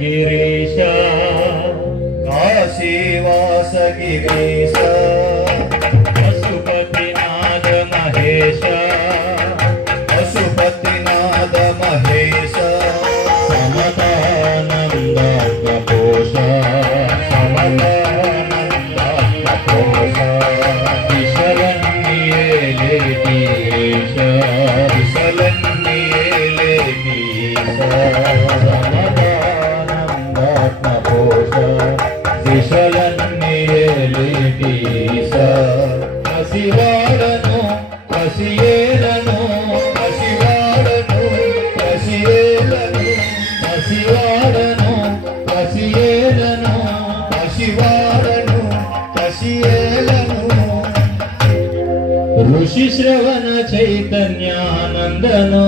Girish काशीवास Girish Pashupatinath Mahesh Pashupatinath Mahesh समतानंदात्मकोश समतानंदात्मकोश विशरण्येले Ish विशलन्येले Ish समतानंदात्मकोश विशलन्येले Ish कसिवाडनु कसियेलनु कसिवाडनु कसियेलनु कसिवाडनु कसियेलनु कसिवाडनु कसियेलनु Rishi Shravan चैतन्यानंदनो